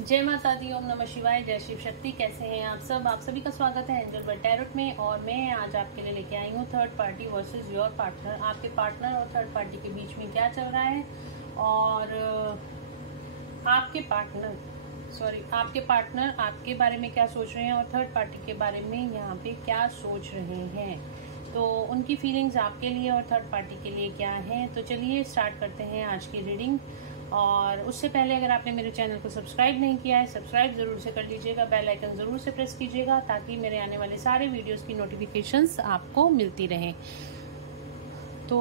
जय माता दी, ओम नमः शिवाय, जय शिव शक्ति। कैसे हैं आप सब? आप सभी का स्वागत है एंजल वर्ल्ड टैरोट में। और मैं आज आपके लिए लेके आई हूँ third party versus your partner. आपके पार्टनर और थर्ड पार्टी के बीच में क्या चल रहा है, और आपके पार्टनर आपके बारे में क्या सोच रहे हैं और थर्ड पार्टी के बारे में यहाँ पे क्या सोच रहे हैं। तो उनकी फीलिंग्स आपके लिए और थर्ड पार्टी के लिए क्या है। तो चलिए स्टार्ट करते हैं आज की रीडिंग। और उससे पहले अगर आपने मेरे चैनल को सब्सक्राइब नहीं किया है, सब्सक्राइब जरूर से कर लीजिएगा, बेल आइकन जरूर से प्रेस कीजिएगा ताकि मेरे आने वाले सारे वीडियोस की नोटिफिकेशंस आपको मिलती रहे। तो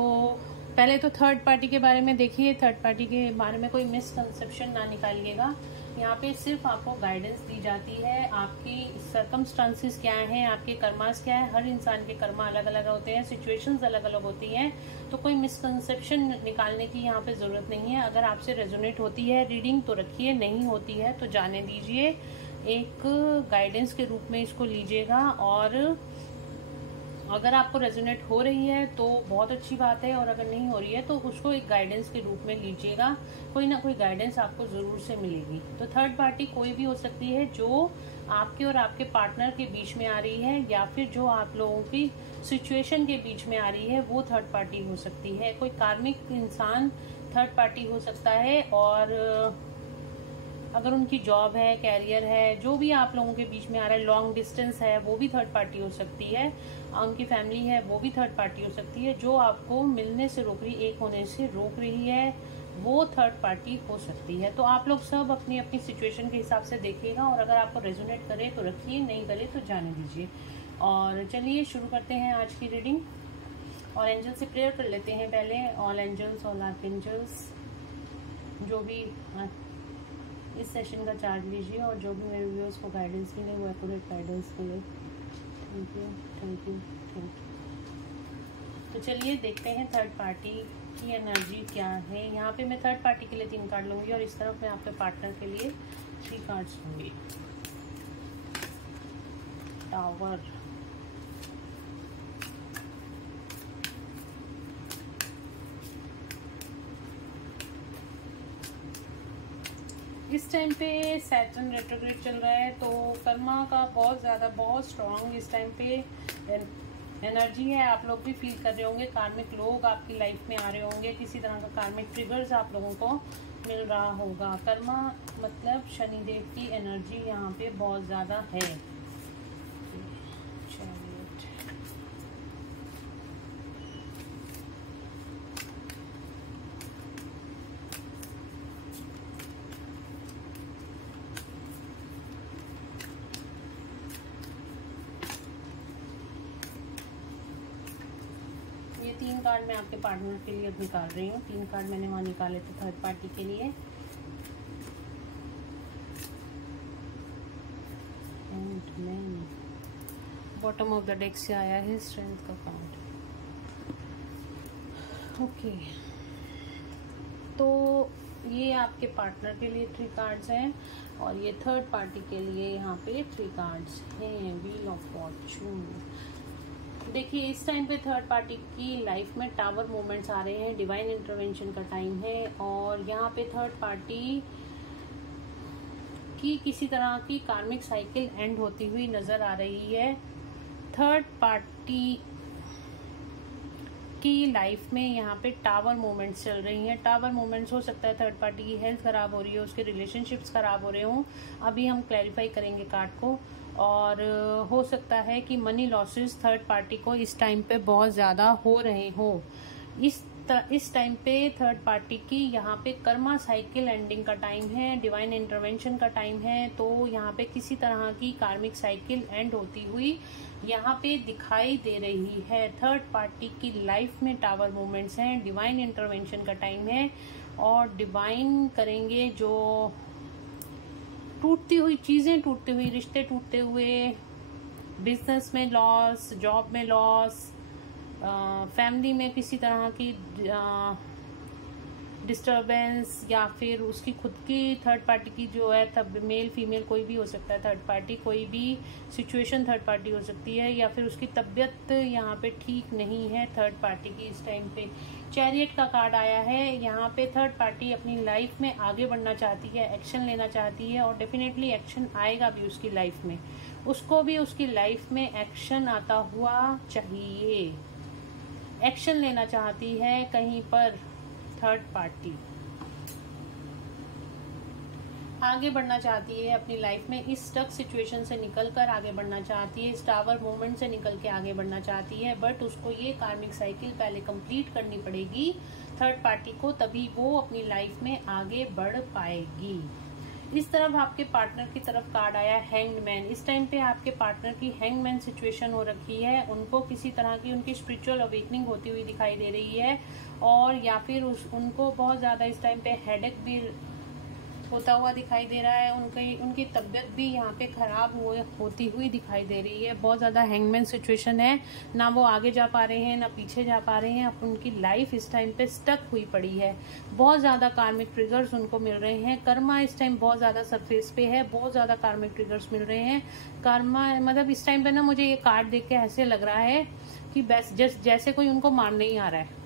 पहले तो थर्ड पार्टी के बारे में देखिए। थर्ड पार्टी के बारे में कोई मिसकंसेप्शन ना निकालिएगा। यहाँ पे सिर्फ आपको गाइडेंस दी जाती है। आपकी सर्कमस्टांसेस क्या हैं, आपके कर्मास क्या है। हर इंसान के कर्मा अलग अलग होते हैं, सिचुएशंस अलग अलग होती हैं। तो कोई मिसकंसेप्शन निकालने की यहाँ पे जरूरत नहीं है। अगर आपसे रेजोनेट होती है रीडिंग तो रखिए, नहीं होती है तो जाने दीजिए। एक गाइडेंस के रूप में इसको लीजिएगा। और अगर आपको रेजोनेट हो रही है तो बहुत अच्छी बात है, और अगर नहीं हो रही है तो उसको एक गाइडेंस के रूप में लीजिएगा। कोई ना कोई गाइडेंस आपको जरूर से मिलेगी। तो थर्ड पार्टी कोई भी हो सकती है जो आपके और आपके पार्टनर के बीच में आ रही है, या फिर जो आप लोगों की सिचुएशन के बीच में आ रही है वो थर्ड पार्टी हो सकती है। कोई कार्मिक इंसान थर्ड पार्टी हो सकता है। और अगर उनकी जॉब है, कैरियर है, जो भी आप लोगों के बीच में आ रहा है, लॉन्ग डिस्टेंस है, वो भी थर्ड पार्टी हो सकती है। उनकी फैमिली है वो भी थर्ड पार्टी हो सकती है। जो आपको मिलने से रोक रही, एक होने से रोक रही है, वो थर्ड पार्टी हो सकती है। तो आप लोग सब अपनी अपनी सिचुएशन के हिसाब से देखिएगा, और अगर आपको रेजोनेट करे तो रखिए, नहीं करे तो जाने दीजिए। और चलिए शुरू करते हैं आज की रीडिंग। और एंजल से प्रेयर कर लेते हैं पहले। ऑल एंजल्स, ऑल आर्कएंजल्स, जो भी इस सेशन का चार्ज लीजिए, और जो भी मेरे व्यूअर्स को गाइडेंस मिले वो एक्यूरेट गाइडेंस मिले। Thank you, thank you, thank you. तो चलिए देखते हैं थर्ड पार्टी की एनर्जी क्या है। यहाँ पे मैं थर्ड पार्टी के लिए 3 कार्ड लूंगी, और इस तरफ मैं आपके पार्टनर के लिए 3 कार्ड्स लूंगी। टावर, इस टाइम पे सैटर्न रेट्रोग्रेड चल रहा है, तो कर्मा का बहुत स्ट्रॉन्ग इस टाइम पे एनर्जी है। आप लोग भी फील कर रहे होंगे, कार्मिक लोग आपकी लाइफ में आ रहे होंगे, किसी तरह का कार्मिक ट्रिगर्स आप लोगों को मिल रहा होगा। कर्मा मतलब शनिदेव की एनर्जी यहाँ पे बहुत ज़्यादा है। ये 3 कार्ड मैं आपके पार्टनर के लिए अब निकाल रही हूँ। 3 कार्ड मैंने वहाँ निकाले थे थर्ड पार्टी के लिए। And man bottom of the deck से आया है स्ट्रेंथ का कार्ड। ओके, तो ये आपके पार्टनर के लिए 3 कार्ड्स हैं, और ये थर्ड पार्टी के लिए यहाँ पे 3 कार्ड्स हैं। Wheel of Fortune. देखिए इस टाइम पे थर्ड पार्टी की लाइफ में टावर मोमेंट्स आ रहे हैं, डिवाइन इंटरवेंशन का टाइम है। और यहाँ पे थर्ड पार्टी की किसी तरह की कार्मिक साइकिल एंड होती हुई नजर आ रही है। थर्ड पार्टी की लाइफ में यहाँ पे टावर मोमेंट्स चल रही हैं। टावर मोमेंट्स हो सकता है थर्ड पार्टी की हेल्थ खराब हो रही है, उसके रिलेशनशिप्स खराब हो रहे हों। अभी हम क्लैरिफाई करेंगे कार्ड को। और हो सकता है कि मनी लॉसेस थर्ड पार्टी को इस टाइम पे बहुत ज़्यादा हो रहे हो। इस टाइम पे थर्ड पार्टी की यहाँ पे कर्मा साइकिल एंडिंग का टाइम है, डिवाइन इंटरवेंशन का टाइम है। तो यहाँ पे किसी तरह की कार्मिक साइकिल एंड होती हुई यहाँ पे दिखाई दे रही है। थर्ड पार्टी की लाइफ में टावर मूवमेंट्स हैं, डिवाइन इंटरवेंशन का टाइम है, और डिवाइन करेंगे जो टूटती हुई चीजें, टूटते हुए रिश्ते, टूटते हुए बिजनेस में लॉस, जॉब में लॉस, फैमिली में किसी तरह की डिस्टरबेंस, या फिर उसकी खुद की थर्ड पार्टी की जो है, तब मेल फीमेल कोई भी हो सकता है थर्ड पार्टी, कोई भी सिचुएशन थर्ड पार्टी हो सकती है, या फिर उसकी तबीयत यहाँ पे ठीक नहीं है थर्ड पार्टी की इस टाइम पे। चैरियट का कार्ड आया है, यहाँ पे थर्ड पार्टी अपनी लाइफ में आगे बढ़ना चाहती है, एक्शन लेना चाहती है, और डेफिनेटली एक्शन आएगा भी उसकी लाइफ में, उसको भी उसकी लाइफ में एक्शन आता हुआ चाहिए, एक्शन लेना चाहती है कहीं पर थर्ड पार्टी, आगे बढ़ना चाहती है अपनी लाइफ में, इस स्टक सिचुएशन से निकलकर आगे बढ़ना चाहती है, इस टावर मोमेंट से निकल के आगे बढ़ना चाहती है, बट उसको ये कार्मिक साइकिल पहले कंप्लीट करनी पड़ेगी थर्ड पार्टी को, तभी वो अपनी लाइफ में आगे बढ़ पाएगी। इस तरफ आपके पार्टनर की तरफ कार्ड आया हैंग्ड मैन। इस टाइम पे आपके पार्टनर की हैंग्ड मैन सिचुएशन हो रखी है, उनको किसी तरह की उनकी स्पिरिचुअल अवेकनिंग होती हुई दिखाई दे रही है, और या फिर उनको बहुत ज़्यादा इस टाइम पे हेडेक भी होता हुआ दिखाई दे रहा है, उनकी तबीयत भी यहाँ पे खराब होती हुई दिखाई दे रही है। बहुत ज़्यादा हैंगमैन सिचुएशन है, ना वो आगे जा पा रहे हैं ना पीछे जा पा रहे हैं, अब उनकी लाइफ इस टाइम पे स्टक हुई पड़ी है। बहुत ज़्यादा कार्मिक ट्रिगर्स उनको मिल रहे हैं, कर्मा इस टाइम बहुत ज़्यादा सरफेस पे है, बहुत ज़्यादा कार्मिक ट्रिगर्स मिल रहे हैं। कर्मा मतलब इस टाइम पे ना मुझे ये कार्ड देख के ऐसे लग रहा है कि बस जैसे कोई उनको मारने ही आ रहा है।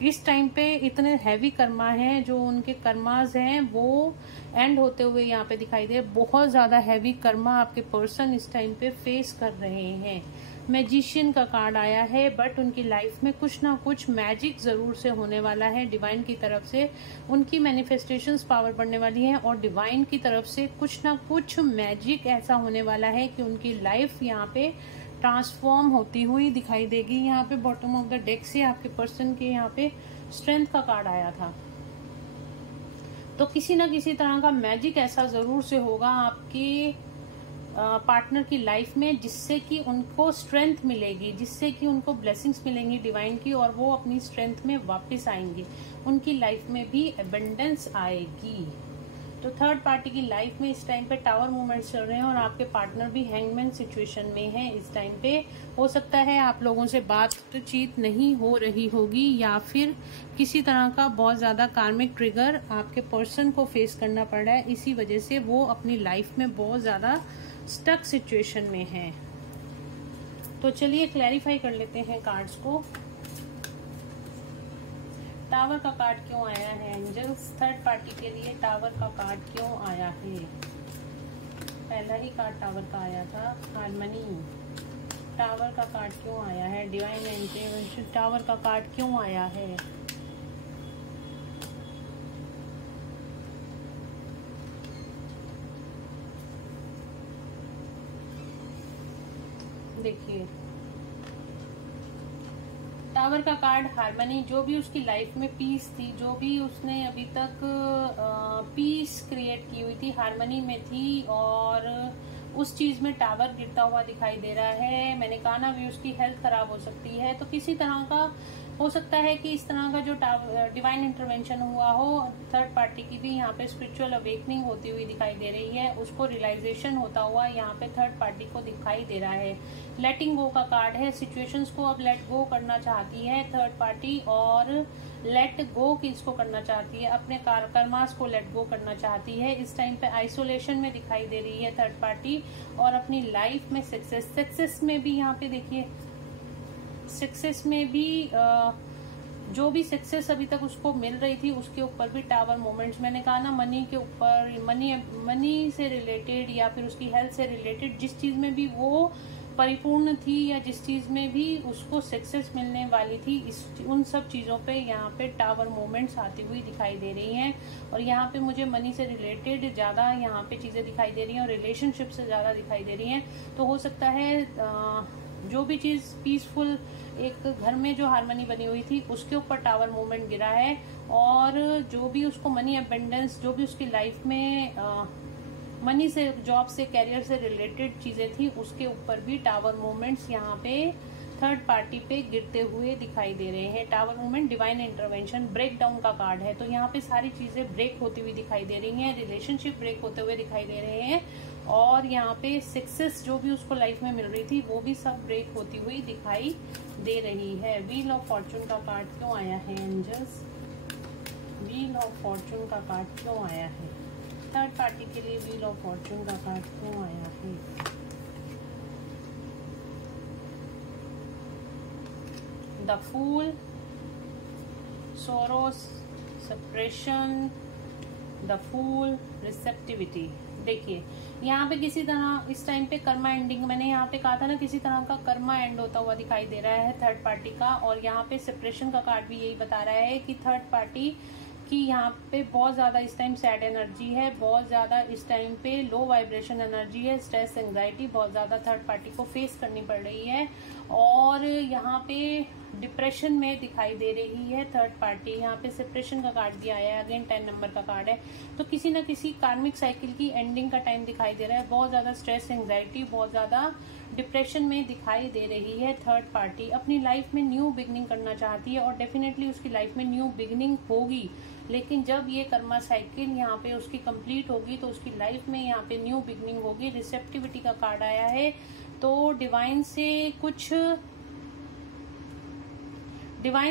इस टाइम पे इतने हैवी कर्मा हैं, जो उनके कर्माज हैं वो एंड होते हुए यहाँ पे दिखाई दे। बहुत ज़्यादा हैवी कर्मा आपके पर्सन इस टाइम पे फेस कर रहे हैं। मैजिशियन का कार्ड आया है, बट उनकी लाइफ में कुछ ना कुछ मैजिक ज़रूर से होने वाला है डिवाइन की तरफ से, उनकी मैनिफेस्टेशंस पावर बढ़ने वाली है, और डिवाइन की तरफ से कुछ ना कुछ मैजिक ऐसा होने वाला है कि उनकी लाइफ यहाँ पे ट्रांसफॉर्म होती हुई दिखाई देगी। यहाँ पे बॉटम ऑफ द डेक से आपके पर्सन के यहाँ पे स्ट्रेंथ का कार्ड आया था, तो किसी ना किसी तरह का मैजिक ऐसा जरूर से होगा आपकी पार्टनर की लाइफ में, जिससे कि उनको स्ट्रेंथ मिलेगी, जिससे कि उनको ब्लेसिंग्स मिलेंगी डिवाइन की, और वो अपनी स्ट्रेंथ में वापस आएंगे, उनकी लाइफ में भी एबंडेंस आएगी। तो थर्ड पार्टी की लाइफ में इस टाइम पे टावर मूवमेंट्स चल रहे हैं, और आपके पार्टनर भी हैंगमैन सिचुएशन में है इस टाइम पे। हो सकता है आप लोगों से बातचीत नहीं हो रही होगी, या फिर किसी तरह का बहुत ज़्यादा कार्मिक ट्रिगर आपके पर्सन को फेस करना पड़ रहा है, इसी वजह से वो अपनी लाइफ में बहुत ज़्यादा स्टक सिचुएशन में है। तो चलिए क्लैरिफाई कर लेते हैं कार्ड्स को। टावर का कार्ड क्यों आया है एंजल्स? थर्ड पार्टी के लिए टावर का कार्ड क्यों आया है? पहला ही कार्ड टावर का आया था, हार्मनी। टावर का कार्ड क्यों आया है? Divine intervention. टावर का कार्ड क्यों आया है? देखिए टावर का कार्ड हार्मनी, जो भी उसकी लाइफ में पीस थी, जो भी उसने अभी तक पीस क्रिएट की हुई थी, हार्मनी में थी, और उस चीज में टावर गिरता हुआ दिखाई दे रहा है। मैंने कहा ना भी उसकी हेल्थ खराब हो सकती है, तो किसी तरह का हो सकता है कि इस तरह का जो डिवाइन इंटरवेंशन हुआ हो, थर्ड पार्टी की भी यहाँ पे स्पिरिचुअल अवेकनिंग होती हुई दिखाई दे रही है, उसको रियलाइजेशन होता हुआ यहाँ पे थर्ड पार्टी को दिखाई दे रहा है। लेटिंग गो का कार्ड है, सिचुएशंस को अब लेट गो करना चाहती है थर्ड पार्टी, और लेट गो किसको करना चाहती है? अपने कर्मास को लेट गो करना चाहती है। इस टाइम पे आइसोलेशन में दिखाई दे रही है थर्ड पार्टी, और अपनी लाइफ में सक्सेस में भी यहाँ पे देखिए, सक्सेस में भी जो भी सक्सेस अभी तक उसको मिल रही थी उसके ऊपर भी टावर मोमेंट्स। मैंने कहा ना मनी के ऊपर, मनी से रिलेटेड या फिर उसकी हेल्थ से रिलेटेड जिस चीज में भी वो परिपूर्ण थी, या जिस चीज में भी उसको सक्सेस मिलने वाली थी, उन सब चीजों पे यहाँ पे टावर मोमेंट्स आती हुई दिखाई दे रही हैं। और यहाँ पे मुझे मनी से रिलेटेड ज्यादा यहाँ पे चीजें दिखाई दे रही हैं, और रिलेशनशिप से ज्यादा दिखाई दे रही हैं। तो हो सकता है जो भी चीज पीसफुल एक घर में जो हार्मनी बनी हुई थी उसके ऊपर टावर मूवमेंट गिरा है, और जो भी उसको मनी अबेंडेंस, जो भी उसकी लाइफ में मनी से, जॉब से, कैरियर से रिलेटेड चीजें थी, उसके ऊपर भी टावर मूवमेंट्स यहाँ पे थर्ड पार्टी पे गिरते हुए दिखाई दे रहे हैं। Tower movement, divine intervention, break down का कार्ड है, तो यहाँ पे सारी चीजें ब्रेक होती हुई दिखाई दे रही हैं, रिलेशनशिप ब्रेक होते हुए दिखाई दे रहे हैं, और यहाँ पे सक्सेस जो भी उसको लाइफ में मिल रही थी वो भी सब ब्रेक होती हुई दिखाई दे रही है। व्हील ऑफ फॉर्चून का कार्ड क्यों आया है एंजल्स? व्हील ऑफ फॉर्चून का कार्ड क्यों आया है? थर्ड पार्टी के लिए व्हील ऑफ फॉर्चून का कार्ड क्यों आया है? द फूल, सोरो, सेपरेशन, द फूल, रिसेप्टिविटी। देखिए यहाँ पे किसी तरह इस टाइम पे कर्मा एंडिंग, मैंने यहाँ पे कहा था ना, किसी तरह का कर्मा एंड होता हुआ दिखाई दे रहा है थर्ड पार्टी का। और यहाँ पे सेपरेशन का कार्ड भी यही बता रहा है कि थर्ड पार्टी की यहाँ पे बहुत ज़्यादा इस टाइम सैड एनर्जी है, बहुत ज़्यादा इस टाइम पे लो वाइब्रेशन एनर्जी है, स्ट्रेस, एंग्जाइटी बहुत ज़्यादा थर्ड पार्टी को फेस करनी पड़ रही है। और यहाँ पे डिप्रेशन में दिखाई दे रही है थर्ड पार्टी। यहाँ पे सेपरेशन का कार्ड भी आया है, अगेन 10 नंबर का कार्ड है। तो किसी न किसी कार्मिक साइकिल की एंडिंग का टाइम दिखाई दे रहा है। बहुत ज़्यादा स्ट्रेस, एंग्जाइटी, बहुत ज़्यादा डिप्रेशन में दिखाई दे रही है थर्ड पार्टी। अपनी लाइफ में न्यू बिगनिंग करना चाहती है और डेफिनेटली उसकी लाइफ में न्यू बिगनिंग होगी। लेकिन जब ये कर्मा साइकिल यहाँ पे उसकी कंप्लीट होगी तो उसकी लाइफ में यहाँ पे न्यू बिगनिंग होगी। रिसेप्टिविटी का कार्ड आया है, तो डिवाइन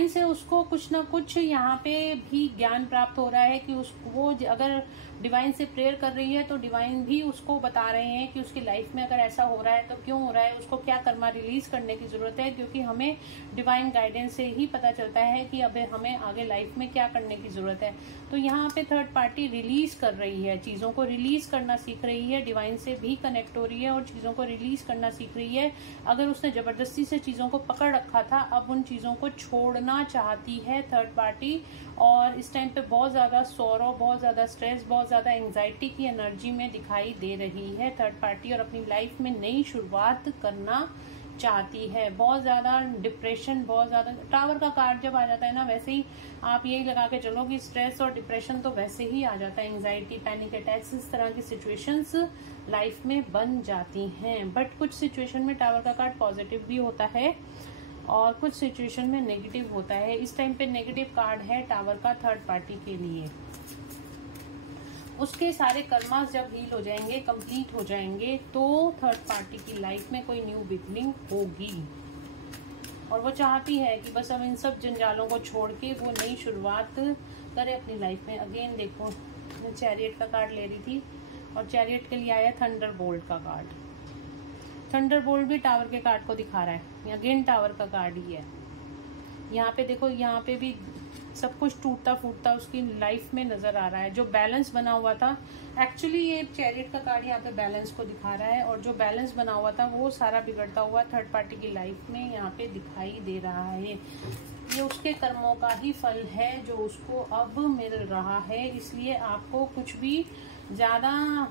से उसको कुछ ना कुछ यहाँ पे भी ज्ञान प्राप्त हो रहा है कि वो अगर डिवाइन से प्रेयर कर रही है तो डिवाइन भी उसको बता रहे हैं कि उसकी लाइफ में अगर ऐसा हो रहा है तो क्यों हो रहा है, उसको क्या कर्मा रिलीज करने की जरूरत है। क्योंकि हमें डिवाइन गाइडेंस से ही पता चलता है कि अब हमें आगे लाइफ में क्या करने की जरूरत है। तो यहाँ पे थर्ड पार्टी रिलीज कर रही है, चीजों को रिलीज करना सीख रही है, डिवाइन से भी कनेक्ट हो रही है और चीजों को रिलीज करना सीख रही है। अगर उसने जबरदस्ती से चीजों को पकड़ रखा था, अब उन चीजों को छोड़ना चाहती है थर्ड पार्टी। और इस टाइम पे बहुत ज्यादा सौरो, बहुत ज्यादा स्ट्रेस, बहुत ज्यादा एंग्जाइटी की एनर्जी में दिखाई दे रही है थर्ड पार्टी और अपनी लाइफ में नई शुरुआत करना चाहती है। बहुत ज्यादा डिप्रेशन, बहुत ज्यादा टावर का कार्ड जब आ जाता है ना, वैसे ही आप यही लगा के चलो कि स्ट्रेस और डिप्रेशन तो वैसे ही आ जाता है, एंग्जाइटी, पैनिक अटैक्स, इस तरह की सिचुएशंस लाइफ में बन जाती हैं। बट कुछ सिचुएशन में टावर का कार्ड पॉजिटिव भी होता है और कुछ सिचुएशन में नेगेटिव होता है। इस टाइम पे नेगेटिव कार्ड है टावर का थर्ड पार्टी के लिए। उसके सारे कर्मास जब हील हो जाएंगे, कंप्लीट हो जाएंगे, तो थर्ड पार्टी की लाइफ में कोई न्यू बिगनिंग होगी। और वो चाहती है कि बस अब इन सब जंजालों को छोड़ के वो नई शुरुआत करे अपनी लाइफ में। अगेन देखो, मैं चैरियट का कार्ड ले रही थी और चैरियट के लिए आया थंडर बोल्ट का कार्ड। थंडर बोल्ट भी टावर के कार्ड को दिखा रहा है, अगेन टावर का कार्ड ही है। यहाँ पे देखो, यहाँ पे भी सब कुछ टूटता फूटता उसकी लाइफ में नजर आ रहा है। जो बैलेंस बना हुआ था, एक्चुअली ये चैरियट का कार्ड यहाँ पे बैलेंस को दिखा रहा है, और जो बैलेंस बना हुआ था वो सारा बिगड़ता हुआ थर्ड पार्टी की लाइफ में यहाँ पे दिखाई दे रहा है। ये उसके कर्मों का ही फल है जो उसको अब मिल रहा है। इसलिए आपको कुछ भी ज्यादा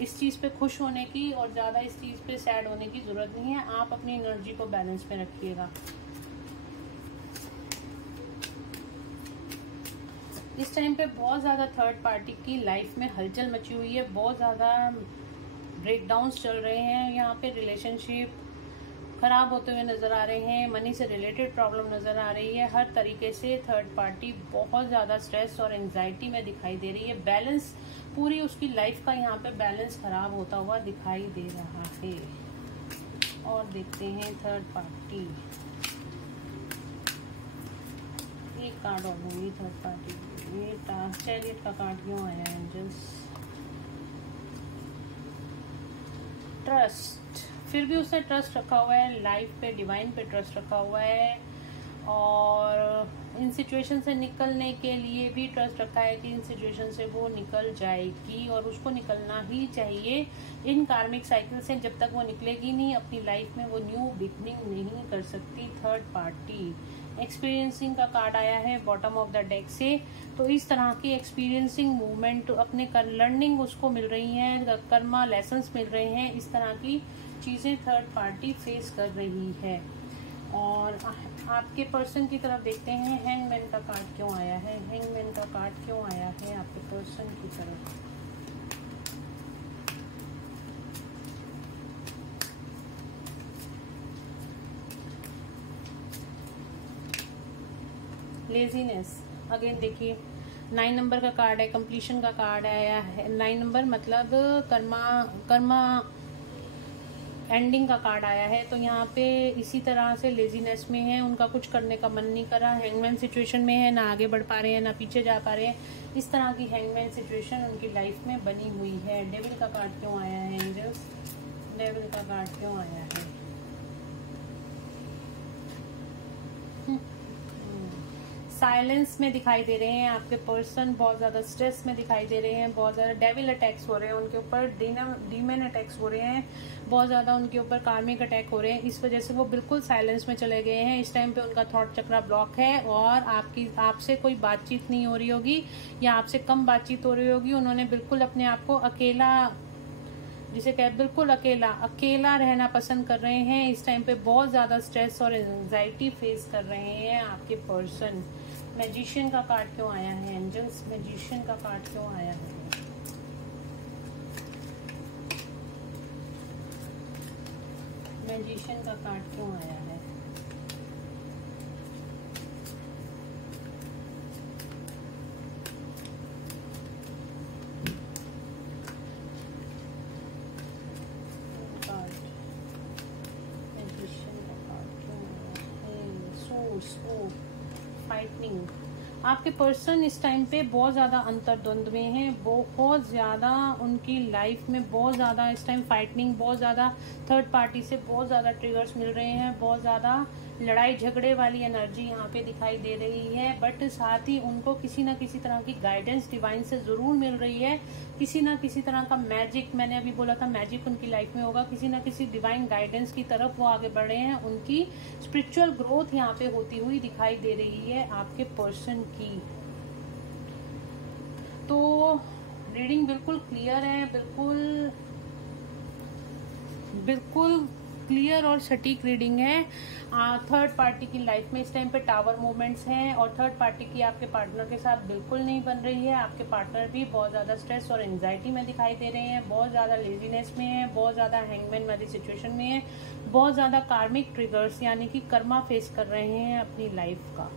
इस चीज पे खुश होने की और ज्यादा इस चीज पे सैड होने की जरूरत नहीं है। आप अपनी एनर्जी को बैलेंस में रखिएगा। इस टाइम पे बहुत ज़्यादा थर्ड पार्टी की लाइफ में हलचल मची हुई है, बहुत ज़्यादा ब्रेकडाउन्स चल रहे हैं। यहाँ पे रिलेशनशिप खराब होते हुए नज़र आ रहे हैं, मनी से रिलेटेड प्रॉब्लम नज़र आ रही है। हर तरीके से थर्ड पार्टी बहुत ज़्यादा स्ट्रेस और एंग्जाइटी में दिखाई दे रही है। बैलेंस, पूरी उसकी लाइफ का यहाँ पे बैलेंस खराब होता हुआ दिखाई दे रहा है। और देखते हैं थर्ड पार्टी, एक कार्ड और होगी थर्ड पार्टी। ये चैरियट का कार्ड क्यों आया है एंजल्स? ट्रस्ट, फिर भी उसने ट्रस्ट रखा हुआ है लाइफ पे, डिवाइन पे ट्रस्ट रखा हुआ है। और इन सिचुएशन से निकलने के लिए भी ट्रस्ट रखा है कि इन सिचुएशन से वो निकल जाएगी और उसको निकलना ही चाहिए इन कार्मिक साइकिल से। जब तक वो निकलेगी नहीं, अपनी लाइफ में वो न्यू बिगनिंग नहीं कर सकती थर्ड पार्टी। एक्सपीरियंसिंग का कार्ड आया है बॉटम ऑफ द डेक से, तो इस तरह की एक्सपीरियंसिंग मूवमेंट, अपने लर्निंग उसको मिल रही है, कर्मा लेसन्स मिल रहे हैं। इस तरह की चीज़ें थर्ड पार्टी फेस कर रही है। और आपके पर्सन की तरफ देखते हैं, हैंगमैन का कार्ड क्यों आया है? हैंगमैन का कार्ड क्यों आया है आपके पर्सन की तरफ? लेजीनेस, अगेन देखिए 9 नंबर का कार्ड है, कंप्लीशन का कार्ड आया है। 9 नंबर मतलब कर्मा एंडिंग का कार्ड आया है। तो यहाँ पे इसी तरह से लेजीनेस में है, उनका कुछ करने का मन नहीं कर रहा, हैंगमैन सिचुएशन में है, ना आगे बढ़ पा रहे हैं ना पीछे जा पा रहे हैं। इस तरह की हैंगमैन सिचुएशन उनकी लाइफ में बनी हुई है। डेविल का कार्ड क्यों आया है एंजल्स? डेविल का कार्ड क्यों आया है? साइलेंस में दिखाई दे रहे हैं आपके पर्सन, बहुत ज़्यादा स्ट्रेस में दिखाई दे रहे हैं, बहुत ज़्यादा डेविल अटैक्स हो रहे हैं उनके ऊपर, डीमन अटैक्स हो रहे हैं, बहुत ज़्यादा उनके ऊपर कार्मिक अटैक हो रहे हैं। इस वजह से वो बिल्कुल साइलेंस में चले गए हैं। इस टाइम पे उनका थॉट चक्रा ब्लॉक है और आपसे कोई बातचीत नहीं हो रही होगी या आपसे कम बातचीत हो रही होगी। उन्होंने बिल्कुल अपने आप को अकेला, जिसे कहे बिल्कुल अकेला रहना पसंद कर रहे हैं। इस टाइम पे बहुत ज़्यादा स्ट्रेस और एंजाइटी फेस कर रहे हैं आपके पर्सन। मैजिशियन का कार्ड क्यों आया है एंजल्स? मैजिशियन का कार्ड क्यों आया है? मैजिशियन का कार्ड क्यों आया है? फाइटिंग। आपके पर्सन इस टाइम पे बहुत ज़्यादा अंतर्द्वंद में हैं, बहुत ज़्यादा उनकी लाइफ में बहुत ज़्यादा इस टाइम फाइटिंग, बहुत ज़्यादा थर्ड पार्टी से बहुत ज़्यादा ट्रिगर्स मिल रहे हैं, बहुत ज़्यादा लड़ाई झगड़े वाली एनर्जी यहाँ पे दिखाई दे रही है। बट साथ ही उनको किसी ना किसी तरह की गाइडेंस डिवाइन से ज़रूर मिल रही है, किसी ना किसी तरह का मैजिक, मैंने अभी बोला था मैजिक उनकी लाइफ में होगा, किसी ना किसी डिवाइन गाइडेंस की तरफ वो आगे बढ़ रहे हैं। उनकी स्पिरिचुअल ग्रोथ यहाँ पे होती हुई दिखाई दे रही है आपके पर्सन की। तो रीडिंग बिल्कुल क्लियर है, बिल्कुल क्लियर और सटीक रीडिंग है। थर्ड पार्टी की लाइफ में इस टाइम पे टावर मूवमेंट्स हैं और थर्ड पार्टी की आपके पार्टनर के साथ बिल्कुल नहीं बन रही है। आपके पार्टनर भी बहुत ज़्यादा स्ट्रेस और एंजाइटी में दिखाई दे रहे हैं, बहुत ज़्यादा लेजीनेस में है, बहुत ज़्यादा हैंगमैन वाली सिचुएशन में है, बहुत ज़्यादा कार्मिक ट्रिगर्स यानी कि कर्मा फेस कर रहे हैं अपनी लाइफ का।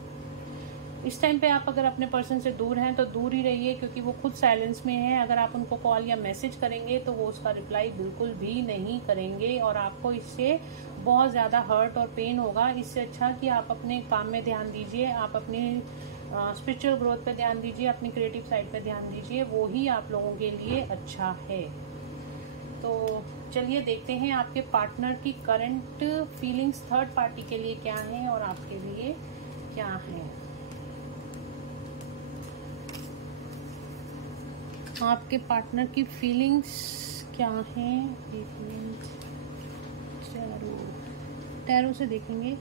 इस टाइम पे आप अगर अपने पर्सन से दूर हैं तो दूर ही रहिए, क्योंकि वो खुद साइलेंस में है। अगर आप उनको कॉल या मैसेज करेंगे तो वो उसका रिप्लाई बिल्कुल भी नहीं करेंगे और आपको इससे बहुत ज़्यादा हर्ट और पेन होगा। इससे अच्छा कि आप अपने काम में ध्यान दीजिए, आप अपनी स्पिरिचुअल ग्रोथ पे ध्यान दीजिए, अपनी क्रिएटिव साइड पे ध्यान दीजिए, वो ही आप लोगों के लिए अच्छा है। तो चलिए देखते हैं आपके पार्टनर की करंट फीलिंग्स थर्ड पार्टी के लिए क्या है और आपके लिए क्या है। आपके पार्टनर की फीलिंग्स क्या हैं? टैरो से देखेंगे।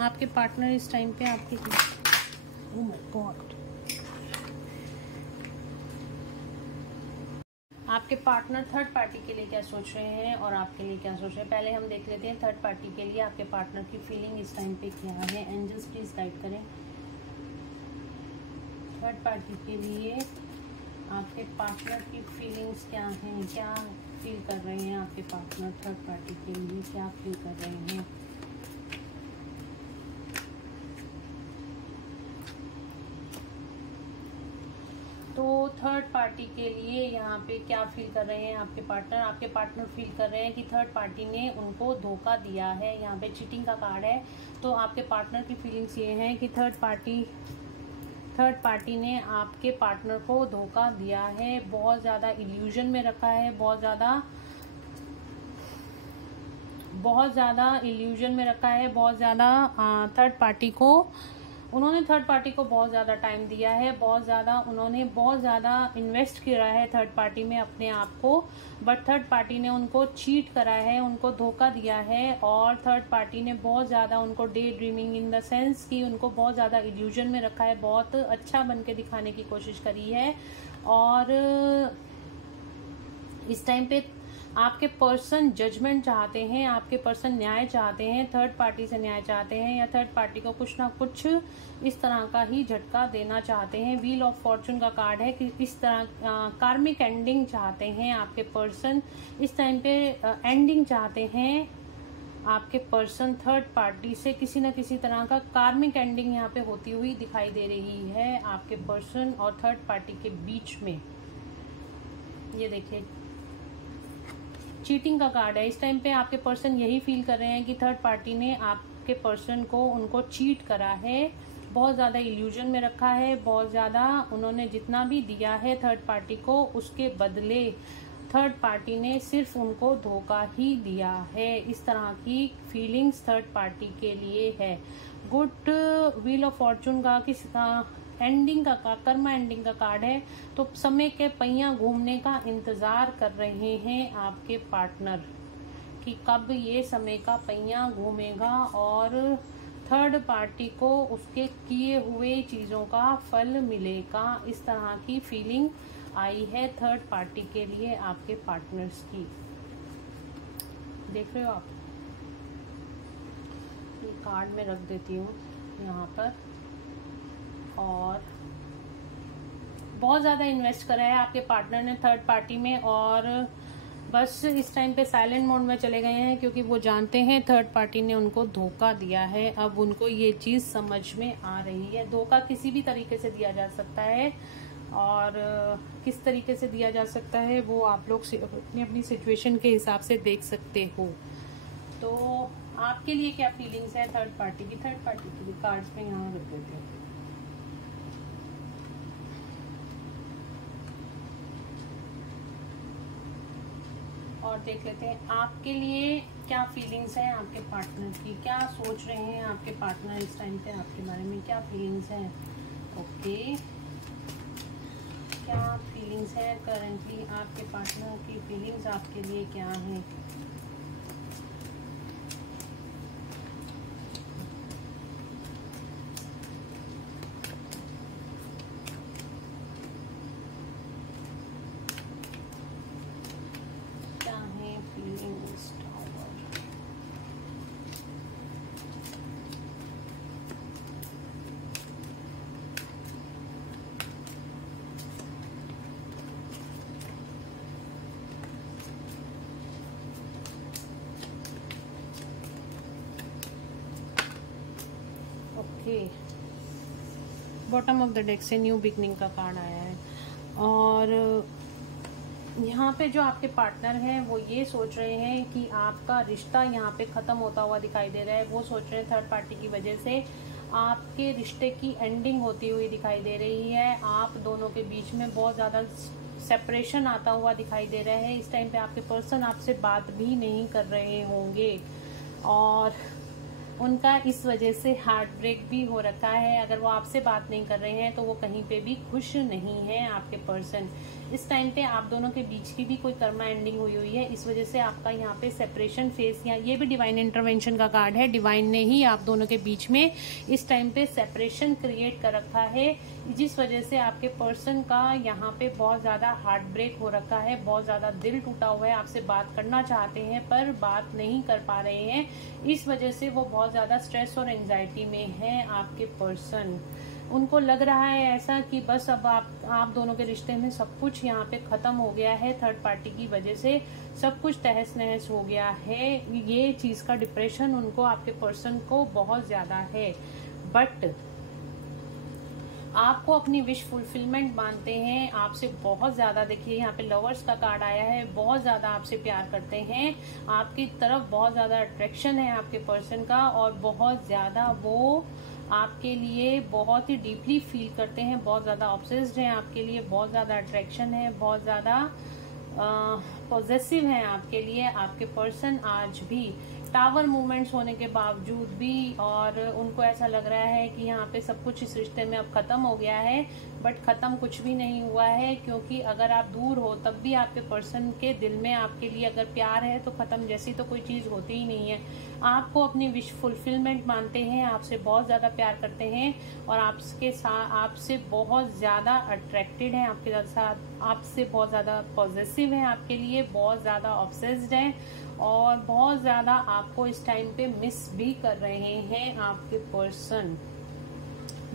आपके पार्टनर इस टाइम पे आपके ओह माय गॉड, आपके पार्टनर थर्ड पार्टी के लिए क्या सोच रहे हैं और आपके लिए क्या सोच रहे हैं। पहले हम देख लेते हैं थर्ड पार्टी के लिए आपके पार्टनर की फीलिंग इस टाइम पे क्या है। एंजल्स प्लीज गाइड करें थर्ड पार्टी के लिए आपके पार्टनर की फीलिंग्स क्या हैं, क्या फील कर रहे हैं आपके पार्टनर थर्ड पार्टी के लिए क्या फील कर रहे हैं। तो थर्ड पार्टी के लिए यहाँ पे क्या फील कर रहे हैं आपके पार्टनर फील कर रहे हैं कि थर्ड पार्टी ने उनको धोखा दिया है। यहाँ पे चीटिंग का कार्ड है। तो आपके पार्टनर की फीलिंग्स ये हैं कि थर्ड पार्टी ने आपके पार्टनर को धोखा दिया है, बहुत ज़्यादा इल्यूजन में रखा है, बहुत ज़्यादा इल्यूजन में रखा है, बहुत ज़्यादा थर्ड पार्टी को उन्होंने थर्ड पार्टी को बहुत ज़्यादा टाइम दिया है, उन्होंने बहुत ज़्यादा इन्वेस्ट किया है थर्ड पार्टी में अपने आप को। बट थर्ड पार्टी ने उनको चीट करा है, उनको धोखा दिया है और थर्ड पार्टी ने बहुत ज़्यादा उनको day dreaming in the sense कि उनको बहुत ज़्यादा इल्यूजन में रखा है, बहुत अच्छा बन के दिखाने की कोशिश करी है। और इस टाइम पे आपके पर्सन जजमेंट चाहते हैं, आपके पर्सन न्याय चाहते हैं, थर्ड पार्टी से न्याय चाहते हैं या थर्ड पार्टी को कुछ ना कुछ इस तरह का ही झटका देना चाहते हैं। व्हील ऑफ फॉर्चून का कार्ड है कि इस तरह कार्मिक एंडिंग चाहते हैं आपके पर्सन। इस टाइम पे एंडिंग चाहते हैं आपके पर्सन थर्ड पार्टी से, किसी न किसी तरह का कार्मिक एंडिंग यहाँ पे होती हुई दिखाई दे रही है आपके पर्सन और थर्ड पार्टी के बीच में। ये देखिए चीटिंग का कार्ड है। इस टाइम पे आपके पर्सन यही फील कर रहे हैं कि थर्ड पार्टी ने आपके पर्सन को उनको चीट करा है, बहुत ज़्यादा इल्यूजन में रखा है, बहुत ज़्यादा उन्होंने जितना भी दिया है थर्ड पार्टी को, उसके बदले थर्ड पार्टी ने सिर्फ उनको धोखा ही दिया है। इस तरह की फीलिंग्स थर्ड पार्टी के लिए है। गुड व्हील ऑफ फॉर्चून का किस एंडिंग का कर्मा एंडिंग का कार्ड है। तो समय के पहिया घूमने का इंतजार कर रहे हैं आपके पार्टनर कि कब ये समय का पहिया घूमेगा और थर्ड पार्टी को उसके किए हुए चीज़ों का फल मिलेगा। इस तरह की फीलिंग आई है थर्ड पार्टी के लिए आपके पार्टनर्स की। देख रहे हो आप, ये कार्ड में रख देती हूँ यहाँ पर। और बहुत ज़्यादा इन्वेस्ट करा है आपके पार्टनर ने थर्ड पार्टी में, और बस इस टाइम पे साइलेंट मोड में चले गए हैं क्योंकि वो जानते हैं थर्ड पार्टी ने उनको धोखा दिया है। अब उनको ये चीज़ समझ में आ रही है। धोखा किसी भी तरीके से दिया जा सकता है, और किस तरीके से दिया जा सकता है वो आप लोग अपनी अपनी सिचुएशन के हिसाब से देख सकते हो। तो आपके लिए क्या फीलिंग्स है थर्ड पार्टी की? थर्ड पार्टी की कार्ड्स में यहाँ रख देते हैं। और देख लेते हैं आपके लिए क्या फीलिंग्स हैं आपके पार्टनर की, क्या सोच रहे हैं आपके पार्टनर इस टाइम पे आपके बारे में, क्या फीलिंग्स हैं। ओके, क्या फीलिंग्स हैं करंटली आपके पार्टनर की, फीलिंग्स आपके लिए क्या हैं। बॉटम ऑफ द डेक से न्यू बिगनिंग का कार्ड आया है। और यहाँ पे जो आपके पार्टनर हैं वो ये सोच रहे हैं कि आपका रिश्ता यहाँ पे ख़त्म होता हुआ दिखाई दे रहा है। वो सोच रहे हैं थर्ड पार्टी की वजह से आपके रिश्ते की एंडिंग होती हुई दिखाई दे रही है। आप दोनों के बीच में बहुत ज़्यादा सेपरेशन आता हुआ दिखाई दे रहा है। इस टाइम पे आपके पर्सन आपसे बात भी नहीं कर रहे होंगे, और उनका इस वजह से हार्ट ब्रेक भी हो रखा है। अगर वो आपसे बात नहीं कर रहे हैं तो वो कहीं पे भी खुश नहीं है आपके पर्सन। इस टाइम पे आप दोनों के बीच की भी कोई कर्मा एंडिंग हुई है, इस वजह से आपका यहाँ पे सेपरेशन फेस, या ये भी डिवाइन इंटरवेंशन का कार्ड है। डिवाइन ने ही आप दोनों के बीच में इस टाइम पे सेपरेशन क्रिएट कर रखा है, जिस वजह से आपके पर्सन का यहाँ पे बहुत ज्यादा हार्ट ब्रेक हो रखा है, बहुत ज्यादा दिल टूटा हुआ है। आपसे बात करना चाहते हैं पर बात नहीं कर पा रहे हैं, इस वजह से वो बहुत ज्यादा स्ट्रेस और एंजाइटी में है आपके पर्सन। उनको लग रहा है ऐसा कि बस अब आप दोनों के रिश्ते में सब कुछ यहाँ पे खत्म हो गया है, थर्ड पार्टी की वजह से सब कुछ तहस नहस हो गया है। ये चीज का डिप्रेशन उनको, आपके पर्सन को बहुत ज्यादा है। बट आपको अपनी विश फुलफिलमेंट मानते हैं, आपसे बहुत ज्यादा, देखिए यहाँ पे लवर्स का कार्ड आया है, बहुत ज्यादा आपसे प्यार करते हैं, आपकी तरफ बहुत ज्यादा अट्रैक्शन है आपके पर्सन का, और बहुत ज्यादा वो आपके लिए बहुत ही डीपली फील करते हैं, बहुत ज्यादा ऑब्सेस्ड हैं आपके लिए, बहुत ज्यादा अट्रैक्शन है, बहुत ज्यादा पॉजेसिव हैं आपके लिए आपके पर्सन आज भी। टावर मूवमेंट्स होने के बावजूद भी, और उनको ऐसा लग रहा है कि यहाँ पे सब कुछ इस रिश्ते में अब खत्म हो गया है, बट खत्म कुछ भी नहीं हुआ है, क्योंकि अगर आप दूर हो तब भी आपके पर्सन के दिल में आपके लिए अगर प्यार है तो खत्म जैसी तो कोई चीज होती ही नहीं है। आपको अपनी विश फुलफिलमेंट मानते हैं, आपसे बहुत ज्यादा प्यार करते हैं, और आपके साथ आपसे बहुत ज्यादा अट्रैक्टेड हैं, आपके साथ आपसे बहुत ज्यादा पॉजेसिव हैं, आपके लिए बहुत ज्यादा ऑब्सेस्ड हैं, और बहुत ज्यादा आपको इस टाइम पे मिस भी कर रहे हैं आपके पर्सन।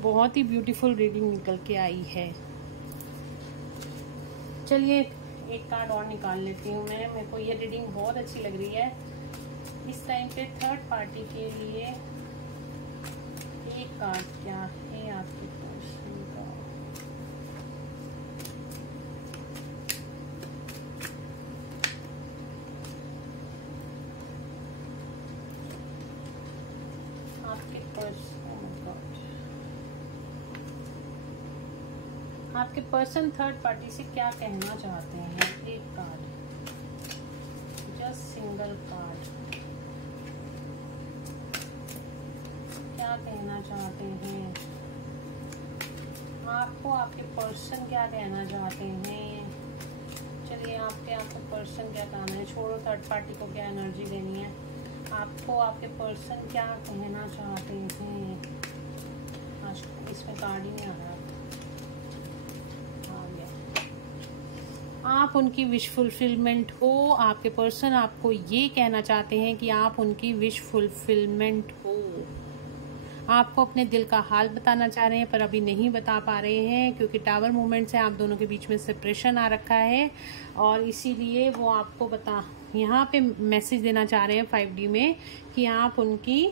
बहुत ही ब्यूटीफुल रीडिंग निकल के आई है। चलिए एक कार्ड और निकाल लेती हूँ मैं, मेरे को ये रीडिंग बहुत अच्छी लग रही है। इस टाइम पे थर्ड पार्टी के लिए एक कार्ड क्या है आपके पर्सन का। आपके पर्सन थर्ड पार्टी से क्या कहना चाहते हैं? एक कार्ड, जस्ट सिंगल कार्ड, क्या कहना चाहते हैं आपको? आपके पर्सन क्या कहना चाहते हैं? चलिए आपके पर्सन क्या कहना है? छोड़ो थर्ड पार्टी को क्या एनर्जी देनी है आपको। आपके पर्सन क्या कहना चाहते हैं? आज इसमें कार्ड ही नहीं आ रहा। आप उनकी विश फुलफिलमेंट हो। आपके पर्सन आपको ये कहना चाहते हैं कि आप उनकी विश फुलफिलमेंट हो। आपको अपने दिल का हाल बताना चाह रहे हैं पर अभी नहीं बता पा रहे हैं क्योंकि टावर मूवमेंट से आप दोनों के बीच में सेपरेशन आ रखा है और इसीलिए वो आपको यहाँ पे मैसेज देना चाह रहे हैं 5D में कि आप उनकी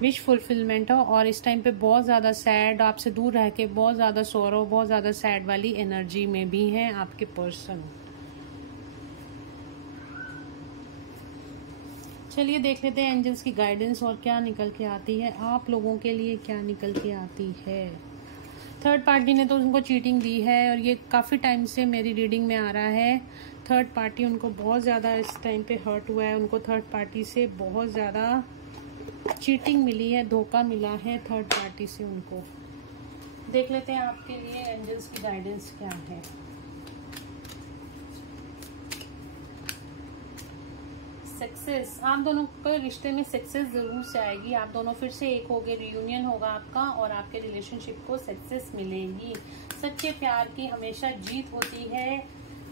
विश फुलफिलमेंट हो। और इस टाइम पे बहुत ज़्यादा सैड, आपसे दूर रह के बहुत ज़्यादा सोरो, बहुत ज़्यादा सैड वाली एनर्जी में भी हैं आपके पर्सन। चलिए देख लेते हैं एंजल्स की गाइडेंस और क्या निकल के आती है आप लोगों के लिए, क्या निकल के आती है। थर्ड पार्टी ने तो उनको चीटिंग दी है और ये काफ़ी टाइम से मेरी रीडिंग में आ रहा है। थर्ड पार्टी उनको बहुत ज़्यादा इस टाइम पे हर्ट हुआ है, उनको थर्ड पार्टी से बहुत ज़्यादा चीटिंग मिली है, धोखा मिला है थर्ड पार्टी से उनको। देख लेते हैं आपके लिए एंजल्स की गाइडेंस क्या है। सक्सेस, आप दोनों के रिश्ते में सक्सेस जरूर से आएगी। आप दोनों फिर से एक होगे, रियूनियन होगा आपका और आपके रिलेशनशिप को सक्सेस मिलेगी। सच्चे प्यार की हमेशा जीत होती है,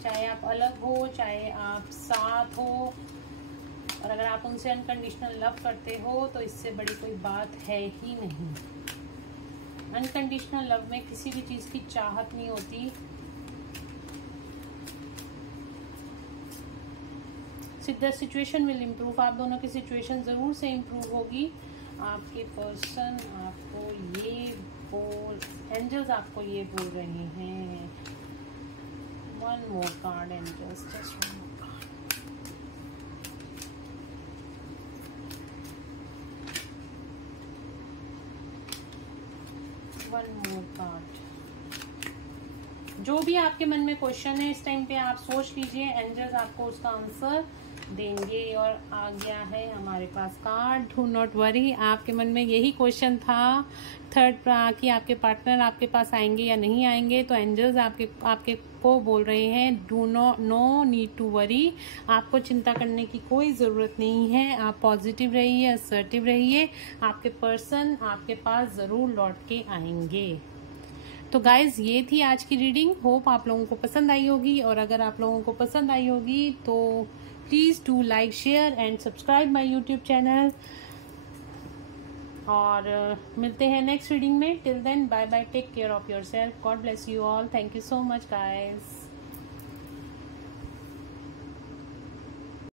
चाहे आप अलग हो चाहे आप साथ हो। और अगर आप उनसे अनकंडीशनल लव करते हो तो इससे बड़ी कोई बात है ही नहीं। अनकंडीशनल लव में किसी भी चीज़ की चाहत नहीं होती। द सिचुएशन विल इम्प्रूव, आप दोनों की सिचुएशन ज़रूर से इम्प्रूव होगी। आपके पर्सन आपको एंजल्स आपको ये बोल रहे हैं। One more card angels, just one more card. One more card. जो भी आपके मन में क्वेश्चन है इस टाइम पे आप सोच लीजिए, एंजल्स आपको उसका आंसर देंगे। और आ गया है हमारे पास कार्ड, डू नॉट वरी। आपके मन में यही क्वेश्चन था थर्ड कि आपके पार्टनर आपके पास आएंगे या नहीं आएंगे, तो एंजल्स आपके को बोल रहे हैं do no need to worry. आपको चिंता करने की कोई ज़रूरत नहीं है। आप पॉजिटिव रहिए, असर्टिव रहिए। आपके पर्सन आपके पास ज़रूर लौट के आएंगे। तो गाइज ये थी आज की रीडिंग। होप आप लोगों को पसंद आई होगी और अगर आप लोगों को पसंद आई होगी तो please do like, share and subscribe my YouTube channel. और मिलते हैं नेक्स्ट रीडिंग में। Till then bye bye, take care of yourself, God bless you all, thank you so much guys.